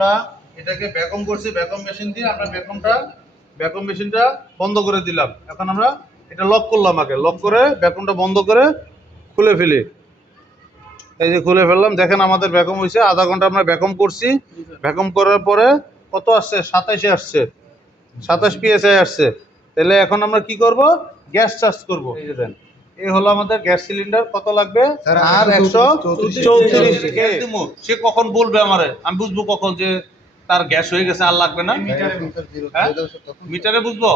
আমরা এটাকে ভ্যাকুম করছি, ভ্যাকুম মেশিন দিয়ে আমরা ভ্যাকুম মেশিনটা বন্ধ করে দিলাম। এখন আমরা এটা লক করলাম, আগে লক করে ভ্যাকুমটা বন্ধ করে খুলে ফেলি। এই যে খুলে ফেললাম, দেখেন আমাদের ভ্যাকুম হয়েছে। আধা ঘন্টা আমরা ভ্যাকুম করছি। ভ্যাকুম করার পরে কত আসছে? 27 আসছে, 27 PSI আসছে। তাহলে এখন আমরা কি করব? গ্যাস চার্জ করব। এই যে দেন, এই হলো আমাদের গ্যাস সিলিন্ডার। কত লাগবে? আর 134 সে কখন বলবে আমারে? আমি বুঝবো কখন যে তার গ্যাস হয়ে গেছে আর লাগবে না? মিটারে বুঝবো,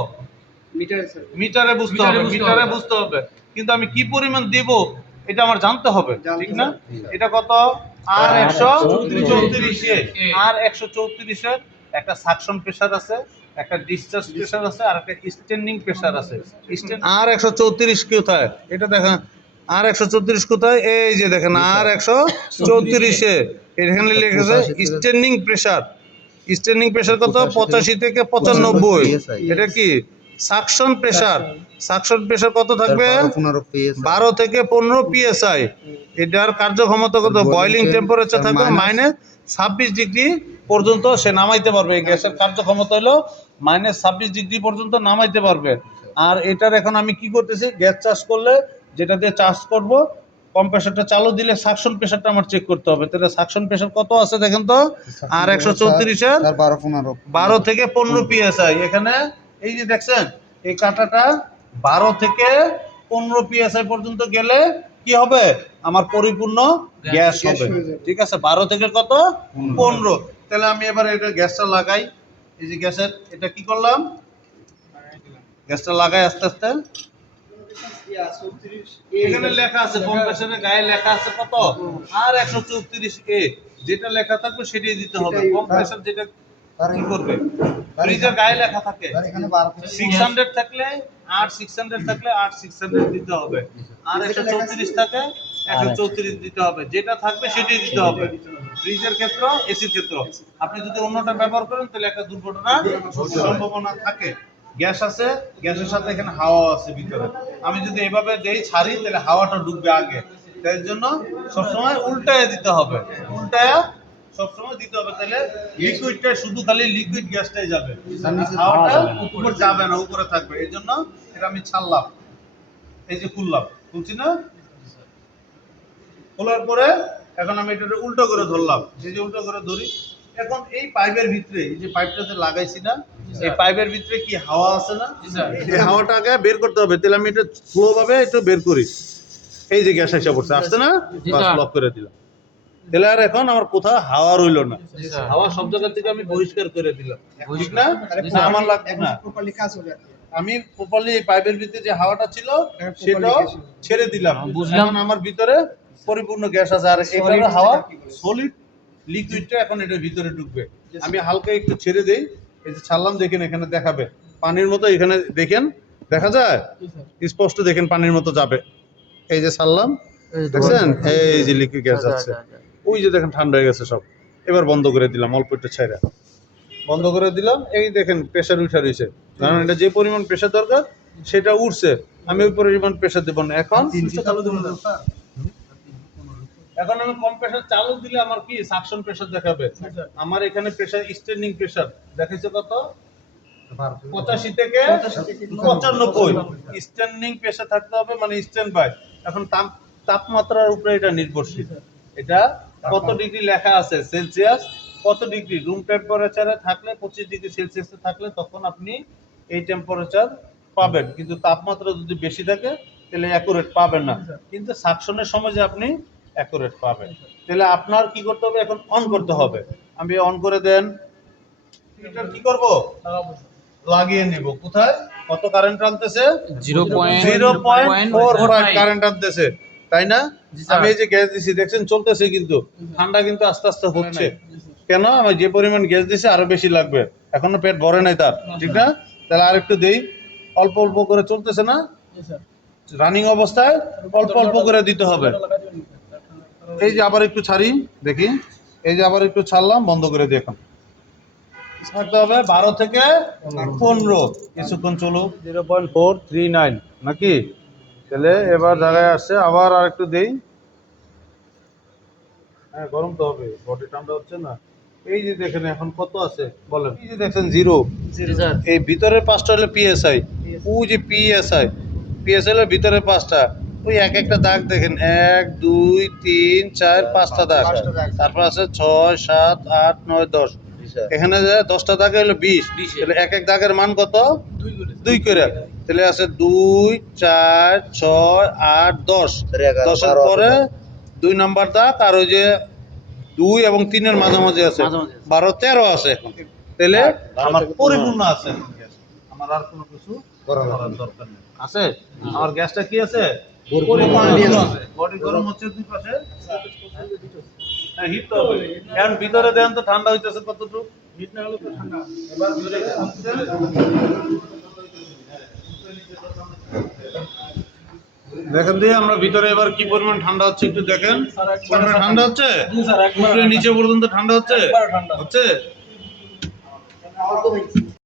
মিটারে বুঝতে হবে, মিটারে বুঝতে হবে। কিন্তু আমি কি পরিমাণ দেব এটা আমার জানতে হবে, ঠিক না? এটা কত? আর 134 আর 134 একটা সাকশন প্রেসার আছে, একটা ডিসচার্জ প্রেসার আছে, আর একটা স্ট্যান্ডিং প্রেসার আছে। আর 134 কোথায় এটা দেখেন? আর 134 কোথায়? এই যে দেখেন আর 134 এখানে লিখেছে স্ট্যান্ডিং প্রেসার। স্ট্যান্ডিং প্রেসার কত? 85 থেকে 95। এটা কি সাকশন প্রেসার? সাকশন প্রেসার কত থাকবে? 12 থেকে 15 PSI। এটার কার্যক্ষমতা কত? বয়লিং টেম্পারেচার থাকবে -26 ডিগ্রি পর্যন্ত সে নামাইতে পারবে। এই গ্যাসের কার্যক্ষমতা হলো -26 ডিগ্রি পর্যন্ত নামাইতে পারবে। আর এটার এখন আমি কি করতেছি? গ্যাস চার্জ করলে যেটা দিয়ে চার্জ করব, কম্প্রেসারটা চালু দিলে সাকশন প্রেসারটা আমার চেক করতে হবে। তাহলে সাকশন প্রেসার কত আছে দেখেন তো? আর 134 12 থেকে 15 PSI। এখানে এই যে দেখছেন এই কাঁটাটা 12 থেকে 15 PSI পর্যন্ত গেলে কি হবে? আমার পরিপূর্ণ গ্যাস হবে, ঠিক আছে? 12 থেকে কত? 15। তাহলে আমি এবার এটা গ্যাসটা লাগাই। এই যে গ্যাসের এটা কি করলাম? গ্যাসটা লাগাই আস্তে আস্তে। এখানে লেখা আছে কম্প্রেসারের গায়ে লেখা আছে কত? আর 134 যেটা লেখা থাকবে সেটাই দিতে হবে। কম্প্রেসার যেটা কি করবে? ফ্রিজের গায়ে লেখা থাকে 600 থাকলে আর 600 থাকলে আর 600 দিতে হবে। আর 134 থাকে 134 দিতে হবে। যেটা থাকবে সেটাই দিতে হবে। ফ্রিজের ক্ষেত্র, এসির ক্ষেত্র। আপনি যদি অন্যটা ব্যবহার করেন তাহলে একটা দুর্ঘটনার সম্ভাবনা থাকে। গ্যাস আছে, গ্যাসের সাথে এখানে হাওয়া আছে ভিতরে। আমি যদি এভাবে দেই ছাড়ি তাহলে হাওয়াটা ঢুকবে আগে। তাই জন্য সবসময় উল্টায় দিতে হবে, উল্টায়া সবসময় দিতে হবে। তাহলে লিকুইডটা শুধু খালি লিকুইড গ্যাসটাই যাবে, হাওয়াটা উপর যাবে না, উপরে থাকবে। এই জন্য এটা আমি ছাড়লাম। এই যে খুলছি না? খোলার পরে এখন আমি এটা উল্টো করে ধরলাম। এই যে উল্টো করে ধরি, এখন এই পাইপের ভিতরে, এই যে পাইপটাতে লাগাইছি না, এই পাইপের ভিতরে কি হাওয়া আছে না? এই হাওয়াটাকে বের করতে হবে। তাহলে আমি এটা স্লো ভাবে একটু বের করি। এই যে গ্যাস এসে পড়ছে, আসছে না? বাস লক করে দিলাম। তাহলে আর এখন আমার কোথাও হাওয়া রইল না, হাওয়া সব জায়গা থেকে আমি বহিষ্কার করে দিলাম, ঠিক না? আমার লাগবে না, আমি প্রপারলি এই পাইপের ভিতরে যে হাওয়াটা ছিল সেটাও ছেড়ে দিলাম। বুঝলাম, আমার ভিতরে পরিপূর্ণ গ্যাস আছে। আর এটার হাওয়া সলিড লিকুইডটা এখন এটার ভিতরে ঢুকবে। আমি হালকা একটু ছেড়ে দেই। এই যে ছাড়লাম, দেখেন এখানে দেখাবে পানির মতো। এখানে দেখেন দেখা যায় স্পষ্ট, দেখেন পানির মতো যাবে। এই যে ছাড়লাম, দেখছেন এই যে লিকুইড গ্যাস যাচ্ছে। ওই যে দেখেন ঠান্ডা হয়ে গেছে সব। এবার বন্ধ করে দিলাম, অল্প একটু ছেড়ে বন্ধ করে দিলাম। এই দেখেন প্রেসার উঠে রয়েছে, কারণ এটা যে পরিমাণ প্রেসার দরকার সেটা উঠছে। আমি ওই পরিমাণ প্রেসার দেবো না। এখন এখন আমি কম্প্রেসার চালু দিলে আমার কি সাকশন প্রেসার দেখাবে। আমার এখানে প্রেসার স্ট্যান্ডিং প্রেসার দেখাইছে কত? 85 থেকে 95 স্ট্যান্ডিং প্রেসার থাকতে হবে, মানে স্ট্যান্ড বাই। এখন তাপমাত্রার উপরে এটা নির্ভরশীল। এটা কত ডিগ্রি লেখা আছে সেলসিয়াস, কত ডিগ্রি রুম টেম্পারেচারে থাকলে 25 ডিগ্রি সেলসিয়াসে থাকলে তখন আপনি এই টেম্পারেচার পাবেন। কিন্তু তাপমাত্রা যদি বেশি থাকে তাহলে অ্যাকুরেট পাবেন না। কিন্তু সাকশনের সময় যে আপনি অ্যাকুরেট পাবেন। তাহলে আপনার কি করতে হবে? এখন অন করতে হবে। আমি অন করে দেন। এটা কি করব? লাগিয়ে নেব। কোথায়? কত কারেন্ট টানতেছে? 0.45 কারেন্ট টানতেছে, তাই না? আমি এই যে গ্যাস দিছি দেখছেন চলতেছে, কিন্তু ঠান্ডা কিন্তু আস্তে আস্তে হচ্ছে। কেন? আমি যে পরিমাণ গ্যাস দিছি আরো বেশি লাগবে, এখনো পেট ভরে নাই তার, ঠিক না? তাহলে আরেকটু দেই। অল্প অল্প করে চলতেছে না? রানিং অবস্থায় অল্প অল্প করে দিতে হবে। এই যে আবার একটু ছাড়ি, দেখি। এই যে আবার একটু ছাড়লাম, বন্ধ করে দিই। এখন থাকতে হবে 12 থেকে 15, কিছুক্ষণ চলুক। 0.439 নাকি? তাহলে এবার জায়গায় আসছে। আবার আরেকটু দেই। হ্যাঁ, গরম তো হবে, বডি ঠান্ডা হচ্ছে না। এই যে দেখেন এখন কত আছে বলেন, এই যে দেখছেন জিরো, স্যার এই ভিতরের পাঁচটা হলো পিএসআই, ও যে পিএসআই, পিএসআই হলো ভিতরের পাঁচটা, ওই এক একটা দাগ দেখেন, 1 2 3 4 5টা দাগ, তারপর আছে 6 7 8 9 10, এখানে যে 10টা দাগে হলো 20, তাহলে এক এক দাগের মান কত? 2 করে, তাহলে আছে 2 4 6 8 10, 10-এর পরে 2 নাম্বার দাগ, আর ওই যে 2 এবং 3-এর মাঝামাঝি আছে, 12 13 আছে এখন, তাহলে আমার পরিপূর্ণ আছে, আমার আর কোনো কিছু করার দরকার নেই। আছে আমার গ্যাসটা কি আছে? পরিপূর্ণ আছে, বডি গরম হচ্ছে দুই পাশে, হ্যাঁ হিট তো হবে। এখন ভিতরে দেন তো ঠান্ডা হইতেছে কতটুকু? হিট না হলে তো ঠান্ডা, এবার ভিতরে দেখেন দিয়ে আমরা ভিতরে এবার কি পরিমাণ ঠান্ডা হচ্ছে একটু দেখেন, পরিমাণ ঠান্ডা হচ্ছে, উপরে নিচে পর্যন্ত ঠান্ডা হচ্ছে, হচ্ছে।